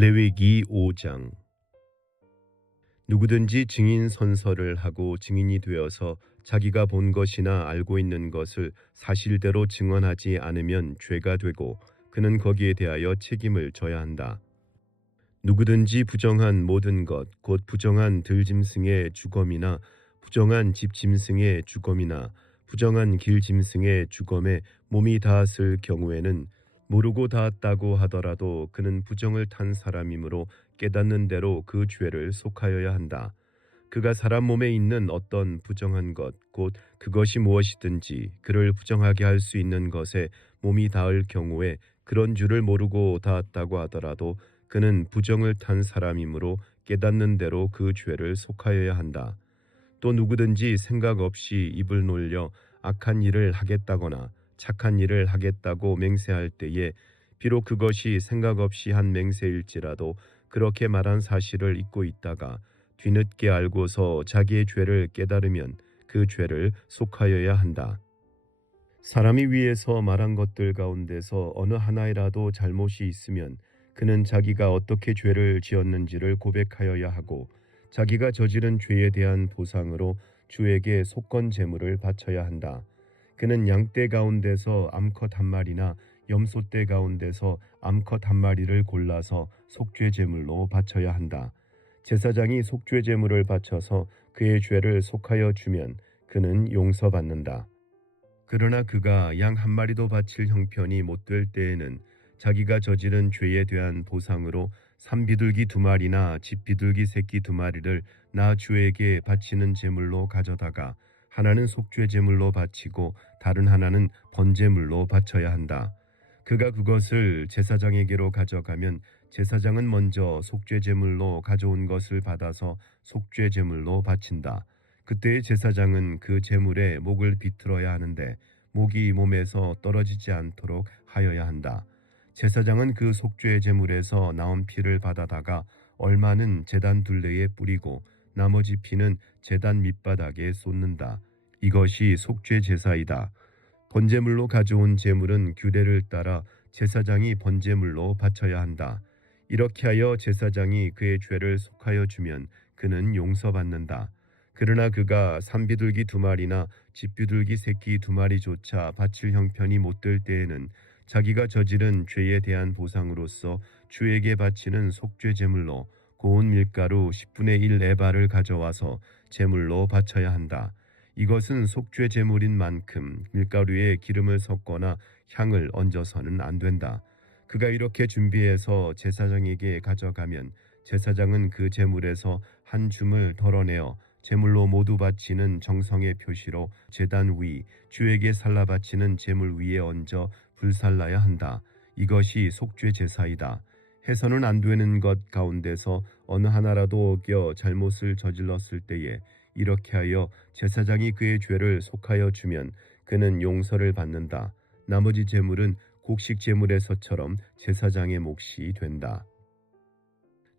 레위기 5장. 누구든지 증인 선서를 하고 증인이 되어서 자기가 본 것이나 알고 있는 것을 사실대로 증언하지 않으면 죄가 되고 그는 거기에 대하여 책임을 져야 한다. 누구든지 부정한 모든 것, 곧 부정한 들짐승의 주검이나 부정한 집짐승의 주검이나 부정한 길짐승의 주검에 몸이 닿았을 경우에는 모르고 닿았다고 하더라도 그는 부정을 탄 사람이므로 깨닫는 대로 그 죄를 속하여야 한다. 그가 사람 몸에 있는 어떤 부정한 것, 곧 그것이 무엇이든지 그를 부정하게 할 수 있는 것에 몸이 닿을 경우에 그런 줄을 모르고 닿았다고 하더라도 그는 부정을 탄 사람이므로 깨닫는 대로 그 죄를 속하여야 한다. 또 누구든지 생각 없이 입을 놀려 악한 일을 하겠다거나 착한 일을 하겠다고 맹세할 때에 비록 그것이 생각 없이 한 맹세일지라도 그렇게 말한 사실을 잊고 있다가 뒤늦게 알고서 자기의 죄를 깨달으면 그 죄를 속하여야 한다. 사람이 위에서 말한 것들 가운데서 어느 하나이라도 잘못이 있으면 그는 자기가 어떻게 죄를 지었는지를 고백하여야 하고 자기가 저지른 죄에 대한 보상으로 주에게 속건 제물을 바쳐야 한다. 그는 양떼 가운데서 암컷 한 마리나 염소떼 가운데서 암컷 한 마리를 골라서 속죄 제물로 바쳐야 한다. 제사장이 속죄 제물을 바쳐서 그의 죄를 속하여 주면 그는 용서받는다. 그러나 그가 양 한 마리도 바칠 형편이 못 될 때에는 자기가 저지른 죄에 대한 보상으로 산비둘기 두 마리나 집비둘기 새끼 두 마리를 나 주에게 바치는 제물로 가져다가 하나는 속죄 제물로 바치고 다른 하나는 번제물로 바쳐야 한다. 그가 그것을 제사장에게로 가져가면 제사장은 먼저 속죄 제물로 가져온 것을 받아서 속죄 제물로 바친다. 그때의 제사장은 그 제물에 목을 비틀어야 하는데 목이 몸에서 떨어지지 않도록 하여야 한다. 제사장은 그 속죄 제물에서 나온 피를 받아다가 얼마는 제단 둘레에 뿌리고 나머지 피는 제단 밑바닥에 쏟는다. 이것이 속죄 제사이다. 번제물로 가져온 제물은 규례를 따라 제사장이 번제물로 바쳐야 한다. 이렇게 하여 제사장이 그의 죄를 속하여 주면 그는 용서받는다. 그러나 그가 산비둘기 두 마리나 집비둘기 새끼 두 마리조차 바칠 형편이 못 될 때에는 자기가 저지른 죄에 대한 보상으로서 주에게 바치는 속죄 제물로 고운 밀가루 10분의 1 에바를 가져와서 제물로 바쳐야 한다. 이것은 속죄 제물인 만큼 밀가루에 기름을 섞거나 향을 얹어서는 안 된다. 그가 이렇게 준비해서 제사장에게 가져가면 제사장은 그 제물에서 한 줌을 덜어내어 제물로 모두 바치는 정성의 표시로 제단 위 주에게 살라 바치는 제물 위에 얹어 불살라야 한다. 이것이 속죄 제사이다. 해서는 안 되는 것 가운데서 어느 하나라도 어겨 잘못을 저질렀을 때에 이렇게 하여 제사장이 그의 죄를 속하여 주면 그는 용서를 받는다. 나머지 제물은 곡식 제물에서처럼 제사장의 몫이 된다.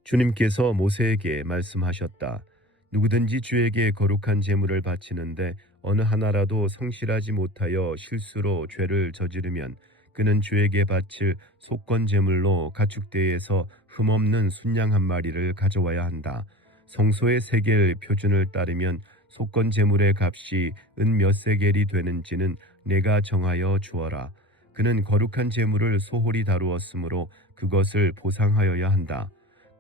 주님께서 모세에게 말씀하셨다. 누구든지 주에게 거룩한 제물을 바치는데 어느 하나라도 성실하지 못하여 실수로 죄를 저지르면 그는 주에게 바칠 속건 제물로 가축대에서 흠없는 순양 한 마리를 가져와야 한다. 성소의 세겔 표준을 따르면 속건 제물의 값이 은 몇 세겔이 되는지는 내가 정하여 주어라. 그는 거룩한 제물을 소홀히 다루었으므로 그것을 보상하여야 한다.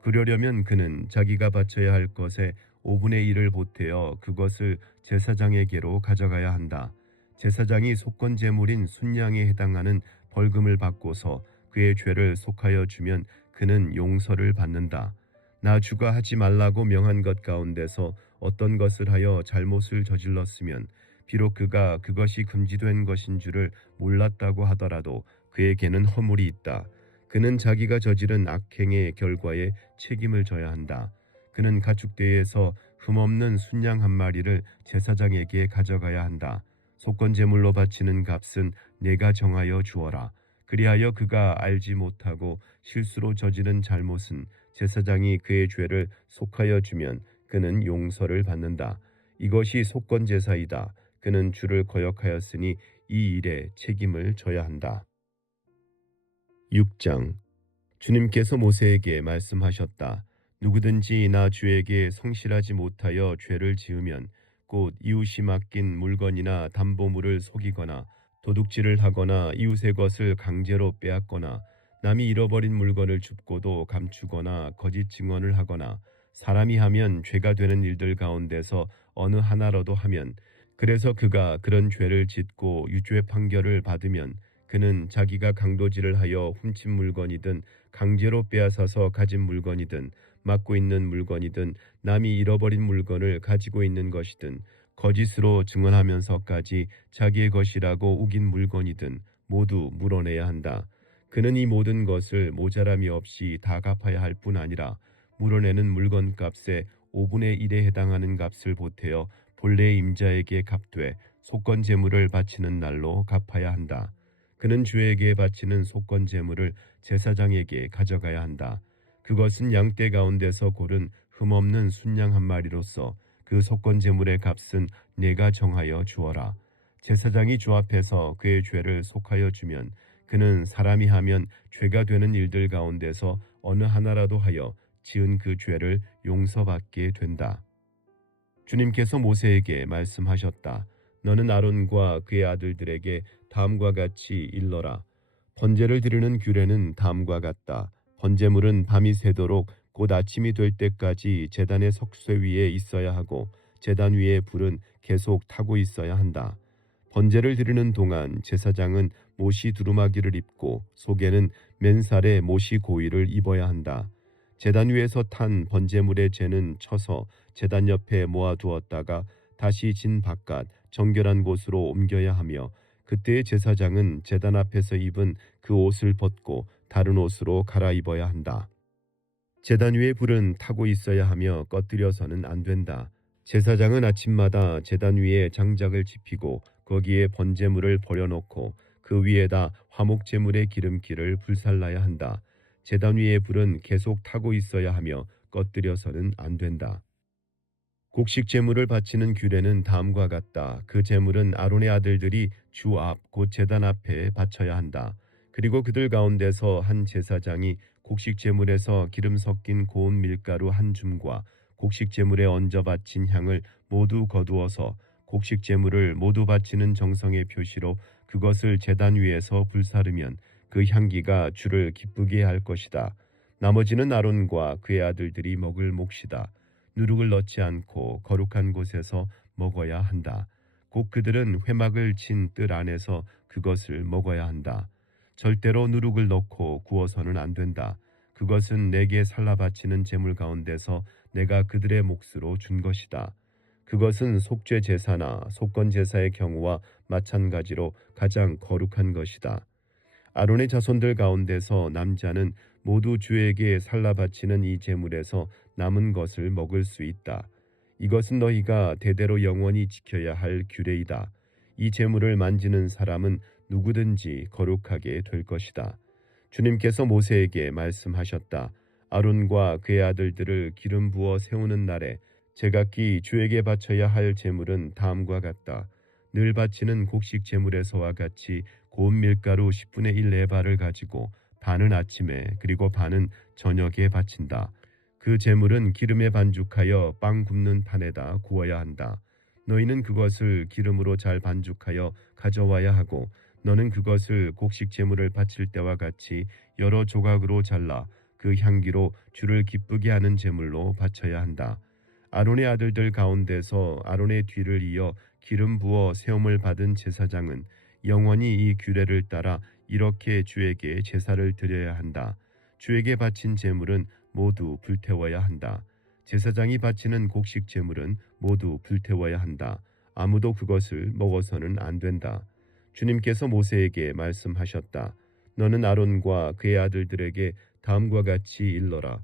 그러려면 그는 자기가 바쳐야 할 것에 5분의 1을 보태어 그것을 제사장에게로 가져가야 한다. 제사장이 속건 제물인 순양에 해당하는 벌금을 받고서 그의 죄를 속하여 주면 그는 용서를 받는다. 나 주가 하지 말라고 명한 것 가운데서 어떤 것을 하여 잘못을 저질렀으면 비록 그가 그것이 금지된 것인 줄을 몰랐다고 하더라도 그에게는 허물이 있다. 그는 자기가 저지른 악행의 결과에 책임을 져야 한다. 그는 가축대에서 흠없는 순양 한 마리를 제사장에게 가져가야 한다. 속건 제물로 바치는 값은 내가 정하여 주어라. 그리하여 그가 알지 못하고 실수로 저지른 잘못은 제사장이 그의 죄를 속하여 주면 그는 용서를 받는다. 이것이 속건 제사이다. 그는 주를 거역하였으니 이 일에 책임을 져야 한다. 6장. 주님께서 모세에게 말씀하셨다. 누구든지 나 주에게 성실하지 못하여 죄를 지으면 곧 이웃이 맡긴 물건이나 담보물을 속이거나 도둑질을 하거나 이웃의 것을 강제로 빼앗거나 남이 잃어버린 물건을 줍고도 감추거나 거짓 증언을 하거나 사람이 하면 죄가 되는 일들 가운데서 어느 하나라도 하면 그래서 그가 그런 죄를 짓고 유죄 판결을 받으면 그는 자기가 강도질을 하여 훔친 물건이든 강제로 빼앗아서 가진 물건이든 맡고 있는 물건이든 남이 잃어버린 물건을 가지고 있는 것이든 거짓으로 증언하면서까지 자기의 것이라고 우긴 물건이든 모두 물어내야 한다. 그는 이 모든 것을 모자람이 없이 다 갚아야 할 뿐 아니라 물어내는 물건값의 5분의 1에 해당하는 값을 보태어 본래 임자에게 갚되 속건 제물을 바치는 날로 갚아야 한다. 그는 주에게 바치는 속건 제물을 제사장에게 가져가야 한다. 그것은 양떼 가운데서 고른 흠없는 순양 한 마리로서 그 속건 제물의 값은 내가 정하여 주어라. 제사장이 주 앞에서 그의 죄를 속하여 주면 그는 사람이 하면 죄가 되는 일들 가운데서 어느 하나라도 하여 지은 그 죄를 용서받게 된다. 주님께서 모세에게 말씀하셨다. 너는 아론과 그의 아들들에게 다음과 같이 일러라. 번제를 드리는 규례는 다음과 같다. 번제물은 밤이 새도록 곧 아침이 될 때까지 제단의 석쇠 위에 있어야 하고 제단 위에 불은 계속 타고 있어야 한다. 번제를 드리는 동안 제사장은 못이 두루마기를 입고 속에는 맨살에 못이 고이를 입어야 한다. 제단 위에서 탄 번제물의 재는 쳐서 제단 옆에 모아두었다가 다시 진 바깥 정결한 곳으로 옮겨야 하며 그때의 제사장은 제단 앞에서 입은 그 옷을 벗고 다른 옷으로 갈아입어야 한다. 제단 위에 불은 타고 있어야 하며 꺼뜨려서는 안 된다. 제사장은 아침마다 제단 위에 장작을 지피고 거기에 번제물을 버려놓고 그 위에다 화목제물의 기름기를 불살라야 한다. 제단 위에 불은 계속 타고 있어야 하며 꺼뜨려서는 안 된다. 곡식 제물을 바치는 규례는 다음과 같다. 그 제물은 아론의 아들들이 주 앞 곧 제단 앞에 바쳐야 한다. 그리고 그들 가운데서 한 제사장이 곡식 제물에서 기름 섞인 고운 밀가루 한 줌과 곡식 제물에 얹어 바친 향을 모두 거두어서 곡식 제물을 모두 바치는 정성의 표시로 그것을 제단 위에서 불사르면 그 향기가 주를 기쁘게 할 것이다. 나머지는 아론과 그의 아들들이 먹을 몫이다. 누룩을 넣지 않고 거룩한 곳에서 먹어야 한다. 곧 그들은 회막을 친 뜰 안에서 그것을 먹어야 한다. 절대로 누룩을 넣고 구워서는 안 된다. 그것은 내게 살라 바치는 제물 가운데서 내가 그들의 몫으로 준 것이다. 그것은 속죄 제사나 속건 제사의 경우와 마찬가지로 가장 거룩한 것이다. 아론의 자손들 가운데서 남자는 모두 주에게 살라 바치는 이 제물에서 남은 것을 먹을 수 있다. 이것은 너희가 대대로 영원히 지켜야 할 규례이다. 이 제물을 만지는 사람은 누구든지 거룩하게 될 것이다. 주님께서 모세에게 말씀하셨다. 아론과 그의 아들들을 기름 부어 세우는 날에 제각기 주에게 바쳐야 할 제물은 다음과 같다. 늘 바치는 곡식 제물에서와 같이 고운 밀가루 10분의 1 네발을 가지고 반은 아침에 그리고 반은 저녁에 바친다. 그 제물은 기름에 반죽하여 빵 굽는 판에다 구워야 한다. 너희는 그것을 기름으로 잘 반죽하여 가져와야 하고 너는 그것을 곡식 제물을 바칠 때와 같이 여러 조각으로 잘라 그 향기로 주를 기쁘게 하는 제물로 바쳐야 한다. 아론의 아들들 가운데서 아론의 뒤를 이어 기름 부어 세움을 받은 제사장은 영원히 이 규례를 따라 이렇게 주에게 제사를 드려야 한다. 주에게 바친 제물은 모두 불태워야 한다. 제사장이 바치는 곡식 제물은 모두 불태워야 한다. 아무도 그것을 먹어서는 안 된다. 주님께서 모세에게 말씀하셨다. 너는 아론과 그의 아들들에게 다음과 같이 일러라.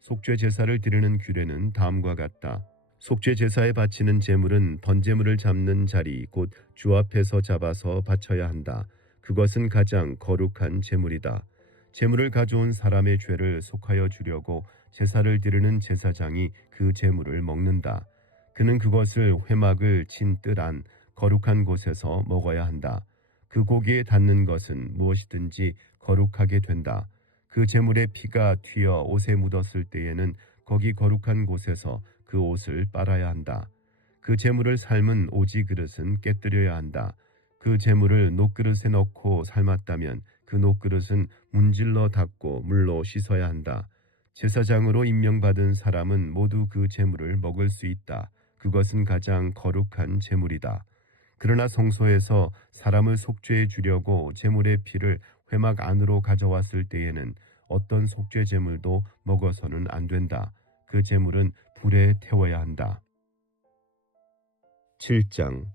속죄 제사를 드리는 규례는 다음과 같다. 속죄 제사에 바치는 제물은 번제물을 잡는 자리 곧 주 앞에서 잡아서 바쳐야 한다. 그것은 가장 거룩한 제물이다. 제물을 가져온 사람의 죄를 속하여 주려고 제사를 드리는 제사장이 그 제물을 먹는다. 그는 그것을 회막을 친 뜰 안 거룩한 곳에서 먹어야 한다. 그 고기에 닿는 것은 무엇이든지 거룩하게 된다. 그 제물의 피가 튀어 옷에 묻었을 때에는 거기 거룩한 곳에서 그 옷을 빨아야 한다. 그 제물을 삶은 오지 그릇은 깨뜨려야 한다. 그 제물을 녹그릇에 넣고 삶았다면 그 녹그릇은 문질러 닦고 물로 씻어야 한다. 제사장으로 임명받은 사람은 모두 그 제물을 먹을 수 있다. 그것은 가장 거룩한 제물이다. 그러나 성소에서 사람을 속죄해 주려고 제물의 피를 회막 안으로 가져왔을 때에는 어떤 속죄 제물도 먹어서는 안 된다. 그 제물은 불에 태워야 한다. 7장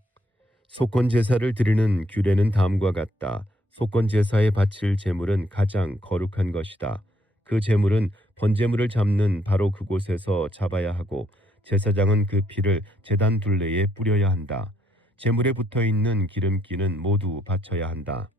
속건 제사를 드리는 규례는 다음과 같다. 속건 제사에 바칠 제물은 가장 거룩한 것이다. 그 제물은 번제물을 잡는 바로 그곳에서 잡아야 하고 제사장은 그 피를 제단 둘레에 뿌려야 한다. 제물에 붙어 있는 기름기는 모두 바쳐야 한다.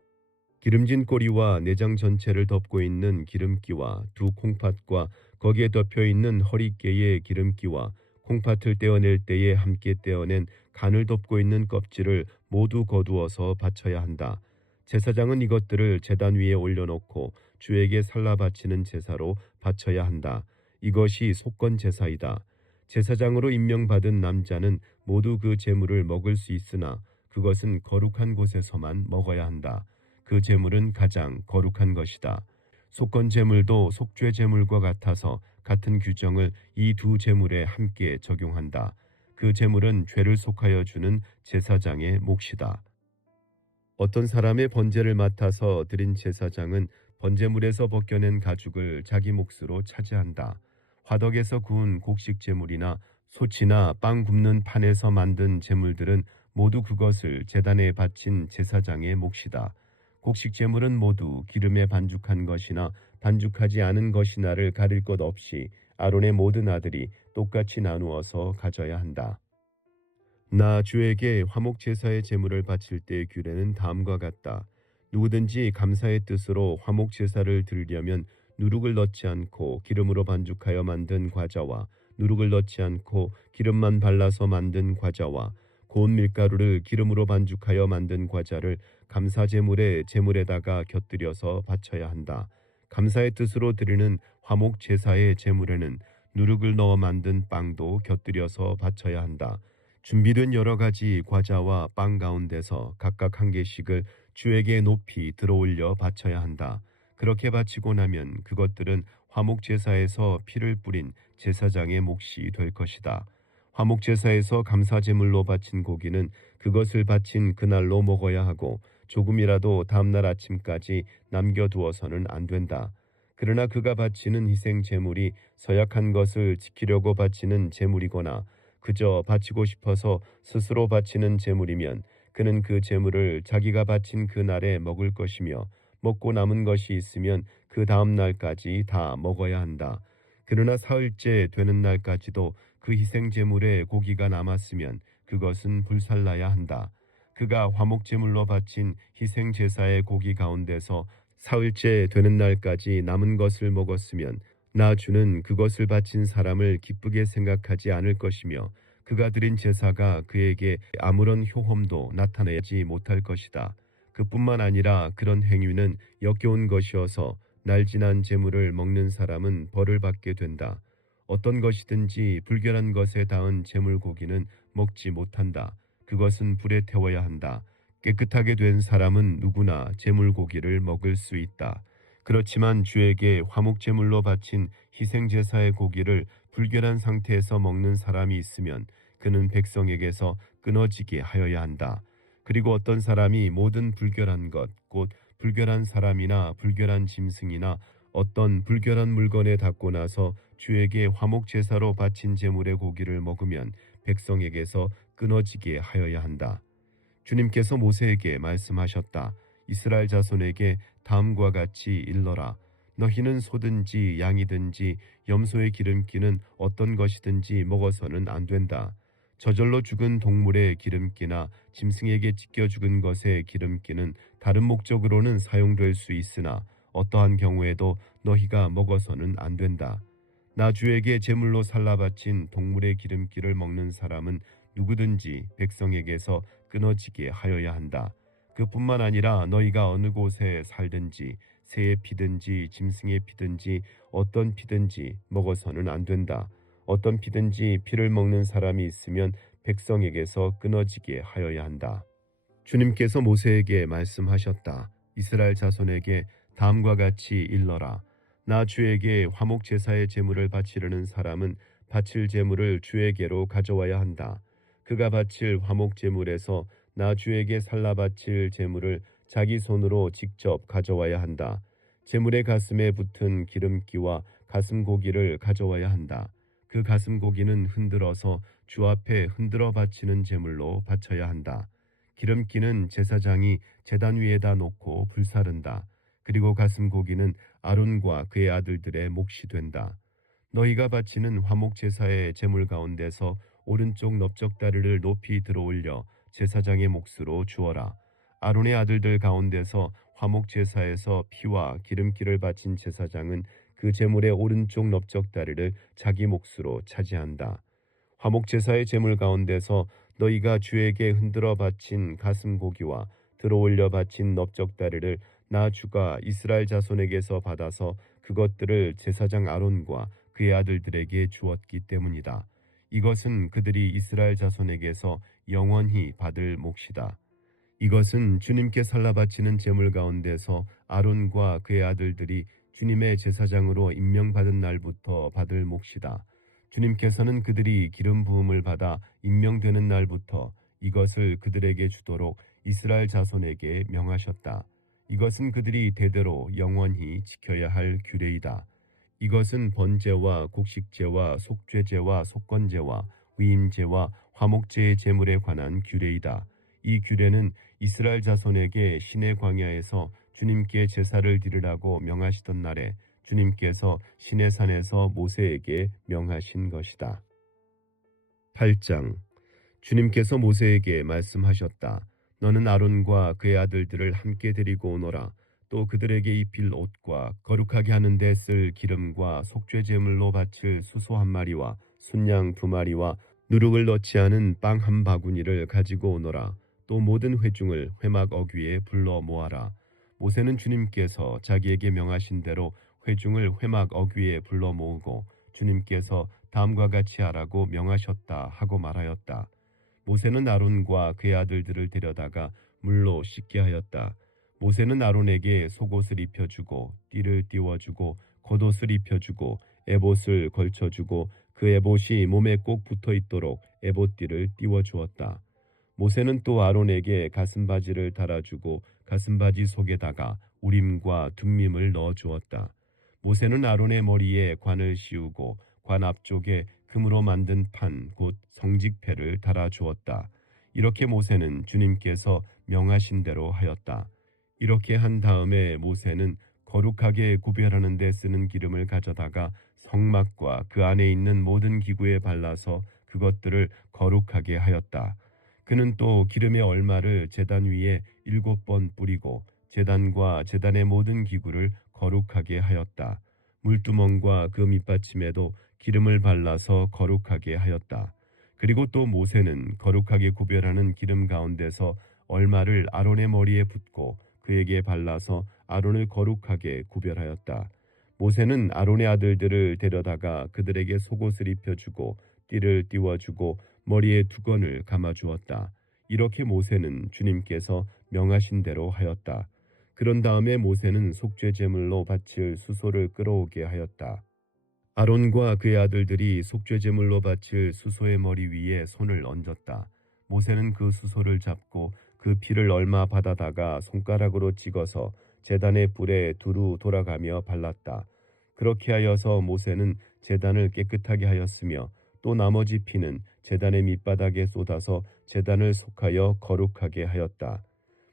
기름진 꼬리와 내장 전체를 덮고 있는 기름기와 두 콩팥과 거기에 덮여 있는 허리깨의 기름기와 콩팥을 떼어낼 때에 함께 떼어낸 간을 덮고 있는 껍질을 모두 거두어서 바쳐야 한다. 제사장은 이것들을 제단 위에 올려놓고 주에게 살라 바치는 제사로 바쳐야 한다. 이것이 속건 제사이다. 제사장으로 임명받은 남자는 모두 그 제물을 먹을 수 있으나 그것은 거룩한 곳에서만 먹어야 한다. 그 제물은 가장 거룩한 것이다. 속건 제물도 속죄 제물과 같아서 같은 규정을 이 두 제물에 함께 적용한다. 그 제물은 죄를 속하여 주는 제사장의 몫이다. 어떤 사람의 번제를 맡아서 드린 제사장은 번제물에서 벗겨낸 가죽을 자기 몫으로 차지한다. 화덕에서 구운 곡식 제물이나 소치나 빵 굽는 판에서 만든 제물들은 모두 그것을 제단에 바친 제사장의 몫이다. 곡식 제물은 모두 기름에 반죽한 것이나 반죽하지 않은 것이나를 가릴 것 없이 아론의 모든 아들이 똑같이 나누어서 가져야 한다. 나 주에게 화목 제사의 제물을 바칠 때의 규례는 다음과 같다. 누구든지 감사의 뜻으로 화목 제사를 드리려면 누룩을 넣지 않고 기름으로 반죽하여 만든 과자와 누룩을 넣지 않고 기름만 발라서 만든 과자와 고운 밀가루를 기름으로 반죽하여 만든 과자를 감사 제물의 제물에다가 곁들여서 바쳐야 한다. 감사의 뜻으로 드리는 화목 제사의 제물에는 누룩을 넣어 만든 빵도 곁들여서 바쳐야 한다. 준비된 여러 가지 과자와 빵 가운데서 각각 한 개씩을 주에게 높이 들어올려 바쳐야 한다. 그렇게 바치고 나면 그것들은 화목 제사에서 피를 뿌린 제사장의 몫이 될 것이다. 화목 제사에서 감사 제물로 바친 고기는 그것을 바친 그날로 먹어야 하고 조금이라도 다음날 아침까지 남겨두어서는 안 된다. 그러나 그가 바치는 희생 제물이 서약한 것을 지키려고 바치는 제물이거나 그저 바치고 싶어서 스스로 바치는 제물이면 그는 그 제물을 자기가 바친 그 날에 먹을 것이며 먹고 남은 것이 있으면 그 다음 날까지 다 먹어야 한다. 그러나 사흘째 되는 날까지도 그 희생 제물에 고기가 남았으면 그것은 불살라야 한다. 그가 화목 제물로 바친 희생 제사의 고기 가운데서 사흘째 되는 날까지 남은 것을 먹었으면 나 주는 그것을 바친 사람을 기쁘게 생각하지 않을 것이며 그가 드린 제사가 그에게 아무런 효험도 나타내지 못할 것이다. 그뿐만 아니라 그런 행위는 역겨운 것이어서 날 지난 제물을 먹는 사람은 벌을 받게 된다. 어떤 것이든지 불결한 것에 닿은 제물 고기는 먹지 못한다. 그것은 불에 태워야 한다. 깨끗하게 된 사람은 누구나 제물 고기를 먹을 수 있다. 그렇지만 주에게 화목 제물로 바친 희생 제사의 고기를 불결한 상태에서 먹는 사람이 있으면 그는 백성에게서 끊어지게 하여야 한다. 그리고 어떤 사람이 모든 불결한 것, 곧 불결한 사람이나 불결한 짐승이나 어떤 불결한 물건에 닿고 나서 주에게 화목 제사로 바친 제물의 고기를 먹으면 백성에게서 끊어지게 하여야 한다. 주님께서 모세에게 말씀하셨다. 이스라엘 자손에게 다음과 같이 일러라. 너희는 소든지 양이든지 염소의 기름기는 어떤 것이든지 먹어서는 안 된다. 저절로 죽은 동물의 기름기나 짐승에게 찢겨 죽은 것의 기름기는 다른 목적으로는 사용될 수 있으나 어떠한 경우에도 너희가 먹어서는 안 된다. 나 주에게 제물로 살라 바친 동물의 기름기를 먹는 사람은 누구든지 백성에게서 끊어지게 하여야 한다. 그뿐만 아니라 너희가 어느 곳에 살든지 새의 피든지 짐승의 피든지 어떤 피든지 먹어서는 안 된다. 어떤 피든지 피를 먹는 사람이 있으면 백성에게서 끊어지게 하여야 한다. 주님께서 모세에게 말씀하셨다. 이스라엘 자손에게 다음과 같이 일러라. 나 주에게 화목 제사의 제물을 바치려는 사람은 바칠 제물을 주에게로 가져와야 한다. 그가 바칠 화목 제물에서 나 주에게 살라 바칠 제물을 자기 손으로 직접 가져와야 한다. 제물의 가슴에 붙은 기름기와 가슴 고기를 가져와야 한다. 그 가슴 고기는 흔들어서 주 앞에 흔들어 바치는 제물로 바쳐야 한다. 기름기는 제사장이 제단 위에다 놓고 불사른다. 그리고 가슴 고기는 아론과 그의 아들들의 몫이 된다. 너희가 바치는 화목 제사의 제물 가운데서 오른쪽 넓적다리를 높이 들어올려 제사장의 몫으로 주어라. 아론의 아들들 가운데서 화목 제사에서 피와 기름기를 바친 제사장은 그 제물의 오른쪽 넓적다리를 자기 몫으로 차지한다. 화목 제사의 제물 가운데서 너희가 주에게 흔들어 바친 가슴 고기와 들어올려 바친 넓적다리를 나 주가 이스라엘 자손에게서 받아서 그것들을 제사장 아론과 그의 아들들에게 주었기 때문이다. 이것은 그들이 이스라엘 자손에게서 영원히 받을 몫이다. 이것은 주님께 살라 바치는 제물 가운데서 아론과 그의 아들들이 주님의 제사장으로 임명받은 날부터 받을 몫이다. 주님께서는 그들이 기름 부음을 받아 임명되는 날부터 이것을 그들에게 주도록 이스라엘 자손에게 명하셨다. 이것은 그들이 대대로 영원히 지켜야 할 규례이다. 이것은 번제와 곡식제와 속죄제와 속건제와 위임제와 화목제의 제물에 관한 규례이다. 이 규례는 이스라엘 자손에게 시내 광야에서 주님께 제사를 드리라고 명하시던 날에 주님께서 시내산에서 모세에게 명하신 것이다. 8장. 주님께서 모세에게 말씀하셨다. 너는 아론과 그의 아들들을 함께 데리고 오너라. 또 그들에게 입힐 옷과 거룩하게 하는 데 쓸 기름과 속죄 제물로 바칠 수소 한 마리와 순양 2마리와 누룩을 넣지 않은 빵 한 바구니를 가지고 오너라. 또 모든 회중을 회막 어귀에 불러 모아라. 모세는 주님께서 자기에게 명하신 대로 회중을 회막 어귀에 불러 모으고 주님께서 다음과 같이 하라고 명하셨다 하고 말하였다. 모세는 아론과 그의 아들들을 데려다가 물로 씻게 하였다. 모세는 아론에게 속옷을 입혀주고 띠를 띄워주고 겉옷을 입혀주고 에봇을 걸쳐주고 그 에봇이 몸에 꼭 붙어있도록 에봇띠를 띄워주었다. 모세는 또 아론에게 가슴바지를 달아주고 가슴바지 속에다가 우림과 둠밈을 넣어주었다. 모세는 아론의 머리에 관을 씌우고 관 앞쪽에 금으로 만든 판, 곧 성직패를 달아주었다. 이렇게 모세는 주님께서 명하신 대로 하였다. 이렇게 한 다음에 모세는 거룩하게 구별하는 데 쓰는 기름을 가져다가 성막과 그 안에 있는 모든 기구에 발라서 그것들을 거룩하게 하였다. 그는 또 기름의 얼마를 제단 위에 7번 뿌리고 제단과 제단의 모든 기구를 거룩하게 하였다. 물두멍과 그 밑받침에도 기름을 발라서 거룩하게 하였다. 그리고 또 모세는 거룩하게 구별하는 기름 가운데서 얼마를 아론의 머리에 붓고 그에게 발라서 아론을 거룩하게 구별하였다. 모세는 아론의 아들들을 데려다가 그들에게 속옷을 입혀주고 띠를 띄워주고 머리에 두건을 감아주었다. 이렇게 모세는 주님께서 명하신 대로 하였다. 그런 다음에 모세는 속죄 제물로 바칠 수소를 끌어오게 하였다. 아론과 그의 아들들이 속죄 제물로 바칠 수소의 머리 위에 손을 얹었다. 모세는 그 수소를 잡고 그 피를 얼마 받아다가 손가락으로 찍어서 제단의 불에 두루 돌아가며 발랐다. 그렇게 하여서 모세는 제단을 깨끗하게 하였으며 또 나머지 피는 제단의 밑바닥에 쏟아서 제단을 속하여 거룩하게 하였다.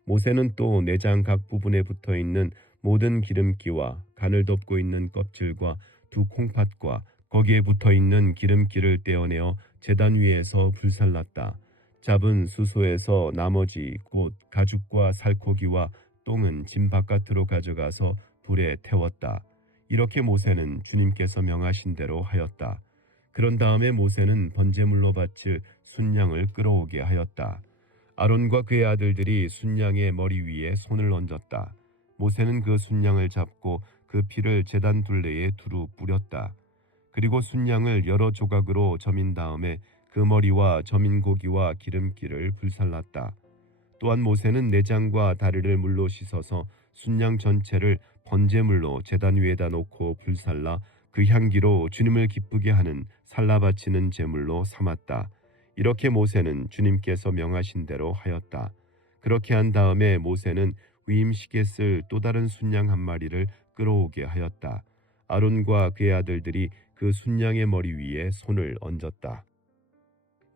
모세는 또 내장 각 부분에 붙어있는 모든 기름기와 간을 덮고 있는 껍질과 두 콩팥과 거기에 붙어있는 기름기를 떼어내어 제단 위에서 불살랐다. 잡은 수소에서 나머지 곧 가죽과 살코기와 똥은 짐 바깥으로 가져가서 불에 태웠다. 이렇게 모세는 주님께서 명하신 대로 하였다. 그런 다음에 모세는 번제물로 바칠 순양을 끌어오게 하였다. 아론과 그의 아들들이 순양의 머리 위에 손을 얹었다. 모세는 그 순양을 잡고 그 피를 제단 둘레에 두루 뿌렸다. 그리고 순양을 여러 조각으로 점인 다음에 그 머리와 점인 고기와 기름기를 불살랐다. 또한 모세는 내장과 다리를 물로 씻어서 순양 전체를 번제물로 제단 위에다 놓고 불살라 그 향기로 주님을 기쁘게 하는 살라 바치는 제물로 삼았다. 이렇게 모세는 주님께서 명하신 대로 하였다. 그렇게 한 다음에 모세는 위임식에 쓸 또 다른 순양 한 마리를 끌어오게 하였다. 아론과 그의 아들들이 그 순양의 머리 위에 손을 얹었다.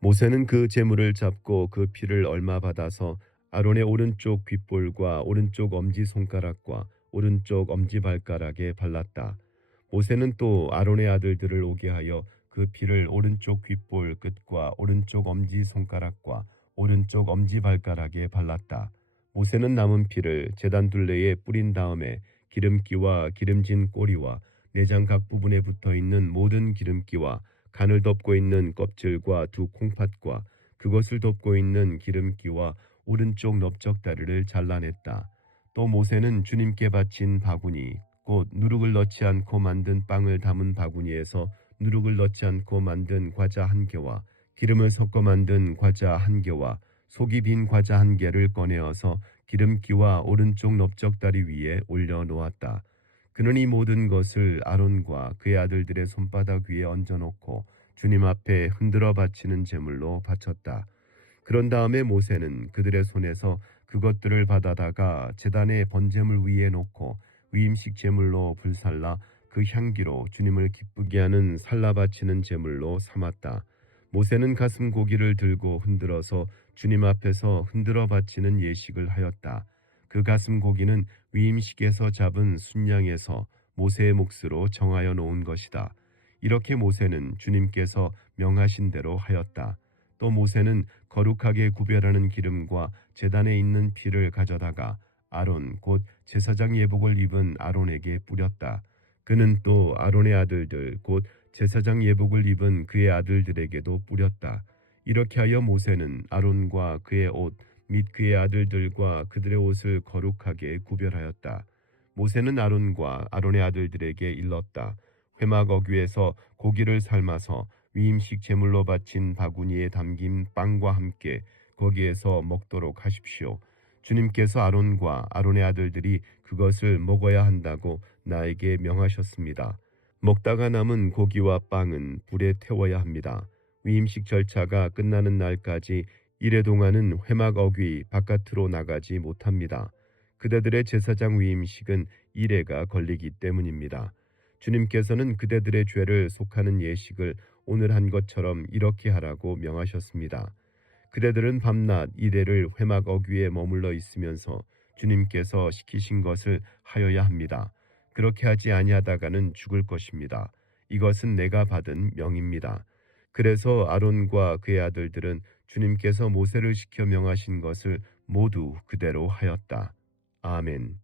모세는 그 제물을 잡고 그 피를 얼마 받아서 아론의 오른쪽 귓볼과 오른쪽 엄지 손가락과 오른쪽 엄지 발가락에 발랐다. 모세는 또 아론의 아들들을 오게 하여 그 피를 오른쪽 귓볼 끝과 오른쪽 엄지 손가락과 오른쪽 엄지 발가락에 발랐다. 모세는 남은 피를 제단 둘레에 뿌린 다음에 기름기와 기름진 꼬리와 내장 각 부분에 붙어 있는 모든 기름기와 간을 덮고 있는 껍질과 두 콩팥과 그것을 덮고 있는 기름기와 오른쪽 넓적다리를 잘라냈다. 또 모세는 주님께 바친 바구니 곧 누룩을 넣지 않고 만든 빵을 담은 바구니에서 누룩을 넣지 않고 만든 과자 한 개와 기름을 섞어 만든 과자 한 개와 속이 빈 과자 한 개를 꺼내어서 기름기와 오른쪽 넓적다리 위에 올려 놓았다. 그는 이 모든 것을 아론과 그의 아들들의 손바닥 위에 얹어놓고 주님 앞에 흔들어 바치는 제물로 바쳤다. 그런 다음에 모세는 그들의 손에서 그것들을 받아다가 제단의 번제물 위에 놓고 위임식 제물로 불살라 그 향기로 주님을 기쁘게 하는 살라 바치는 제물로 삼았다. 모세는 가슴 고기를 들고 흔들어서 주님 앞에서 흔들어 바치는 예식을 하였다. 그 가슴 고기는 위임식에서 잡은 순양에서 모세의 몫으로 정하여 놓은 것이다. 이렇게 모세는 주님께서 명하신 대로 하였다. 또 모세는 거룩하게 구별하는 기름과 제단에 있는 피를 가져다가 아론 곧 제사장 예복을 입은 아론에게 뿌렸다. 그는 또 아론의 아들들 곧 제사장 예복을 입은 그의 아들들에게도 뿌렸다. 이렇게 하여 모세는 아론과 그의 옷 및 그의 아들들과 그들의 옷을 거룩하게 구별하였다. 모세는 아론과 아론의 아들들에게 일렀다. 회막 어귀에서 고기를 삶아서 위임식 제물로 바친 바구니에 담긴 빵과 함께 거기에서 먹도록 하십시오. 주님께서 아론과 아론의 아들들이 그것을 먹어야 한다고 나에게 명하셨습니다. 먹다가 남은 고기와 빵은 불에 태워야 합니다. 위임식 절차가 끝나는 날까지 이래 동안은 회막 어귀 바깥으로 나가지 못합니다. 그대들의 제사장 위임식은 이래가 걸리기 때문입니다. 주님께서는 그대들의 죄를 속하는 예식을 오늘 한 것처럼 이렇게 하라고 명하셨습니다. 그대들은 밤낮 이래를 회막 어귀에 머물러 있으면서 주님께서 시키신 것을 하여야 합니다. 그렇게 하지 아니하다가는 죽을 것입니다. 이것은 내가 받은 명입니다. 그래서 아론과 그의 아들들은 주님께서 모세를 시켜 명하신 것을 모두 그대로 하였다. 아멘.